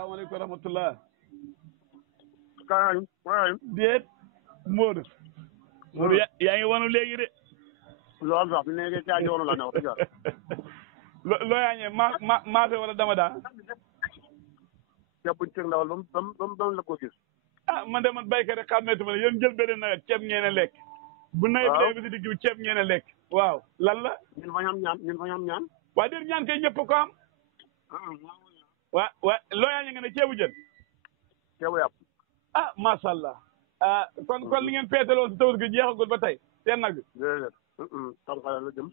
salaamaaleykum wa rahmatulah. kaay waay. déet Modou. Modou yaa ngi wanu léegi de. loolu sax bi léegi caa joonu la ne wax dëgg loo yaa ñëwee maafe wala dama daa. ceeb buñ teg ndawal ba mu la ko gis. ah man de man béykat rek xàmmeetu ma ne yéen jël benn nawet ceeb ngeen a lekk. bu nawet bi demee ba si digg bi ceeb ngeen a lekk. waaw lan la. ñun fa ñam ñaan. waa déet ñaan kay ñëpp ko am. waa loo yaa nga ne ceebu jën. ceebu yàpp. ah macha allah. kon li ngeen peeteloon si tawul gi jeexagul ba tey seen nag. déedéet tam xale la jëm.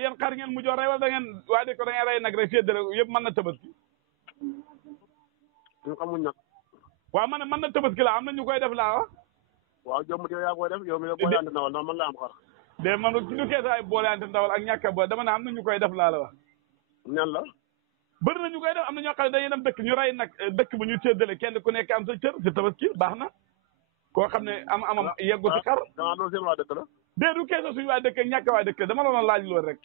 yéen xar ngeen mujjoo rey wala da ngeen waa de ko da ngeen rey nag rek séddale yëpp mën na tabaski. ñu xamuñ nag. waaw man mën na tabaski la am na ñu koy def laa wax. waaw jom yow yaa koy def yow mi la booleante ndawal ndax man la am xar. de man ci du keesaay booleante ndawal ak ñàkk a boole dama ne am na ñu koy def laa la wax. ñan la. bëri na ñu koy def am na ñoo xam ne dañuy dem dëkk ñu rey nag dëkk bu ñu séddale kenn ku nekk am sa cër si tabaski baax na. koo xam ne amam yeggu si xar. dangaa loolu seen waa dëkk la. de du keesa suñu waa dëkk ak ñàkk waa dëkk dama la doon laaj loolu rek.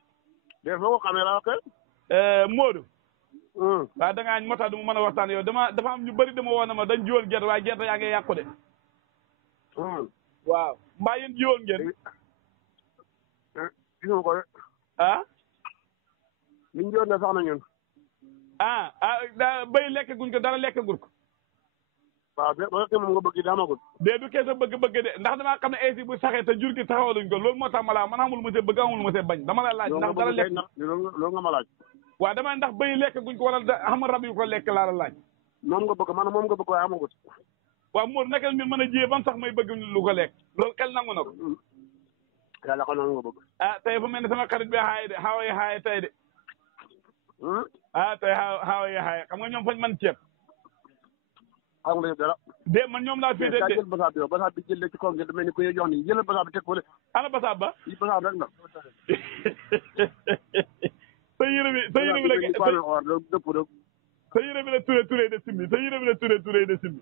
de foo ko xamee laa kay. Modou. waaw da ngaa moo tax du ma mën a waxtaan yow dafa am ñu bëri dama woon na ma dañ jiwoon gerte waaye gerte yaa ngi yàqu de. waaw mbaa yéen jiwoon ngeen. gis nga ko de. liñ jiwoon ne sax na ñun. béy lekk guñ ko dara lekk gur ko. waaw ba fekkee moom nga bëgg daamagul. de du keesa bëgg-bëgg de ndax damaa xam ne ainsi bu saxee te jur gi taxawaluñ ko loolu moo tax ma laa man amul monsieur bëgg amul monsieur bañ dama la laaj. ndax dara lekk loolu nga ma laaj. waaw dama ndax béy lekk guñ ko wala xam rab yu ko lekk laa la laaj. moom nga bëgg maanaam moom nga bëgg waaye amagut. waaw Modou naka la ñu mën a jiyee ban sax may bëgg lu ko lekk loolu xel nangu na ko. yàlla xam nga bëgg. tey fu mel ne sama xarit bi xaaye de xaawa yi xaaye tey de. tey xaawa yi xaaye xam nga ñoom fañ man ceeb. xam nga dara. de man ñoom laa féetee de. jël basaab bi yow basaab bi jël ci kaw ngeen mel ni ku ñuy jox nii jëlal basaab bi teg fële. ana basaab ba. yi basaab rek la. sa yére bi la sa yére bi la turee de simbi sa yére bi la turee de simbi.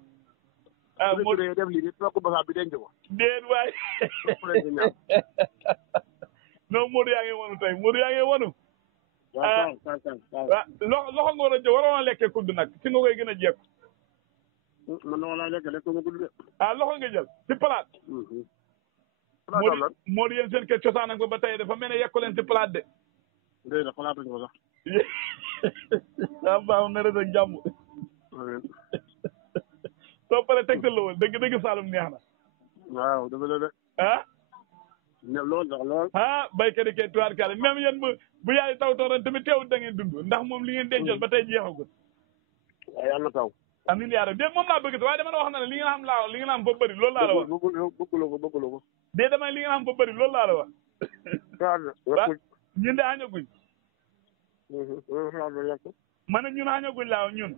Modou def lii toog basaab bi denc ko. déet waay. non Modou yaa ngi wonu tey Modou yaa ngi wonu. waaw loxo nga war a jë waroon a lekkee kudd nag si nga koy gën a jekku. man noonu laa lekk ma kudd de. loxo nga jël si palaat. Modou yéen seen kër cosaan ak ba tey dafa mel ne yekku leen si palaat de. déedéet xalaatuñ ko sax. baax na rek ak jàmm. soo paree tegtal la woon dëgg Saalum neex na. waaw dafa la de. lool sax lool. béykat yi kay tubaarkàlla même yéen bu yaay taw ren tamit teewut da ngeen dund ndax moom li ngeen dencoon ba tey jeexagul. waaw yàlla na taw. amiin yaa rabbi moom laa bëgg waaye dama la wax na ne li ngeen xam ba bëri loolu laa la wax. bëgguloo ko. damay li ngeen xam ba bëri loolu laa la wax. waaw ñun de añaguñ. ma ne ñun añaguñ laa ñun.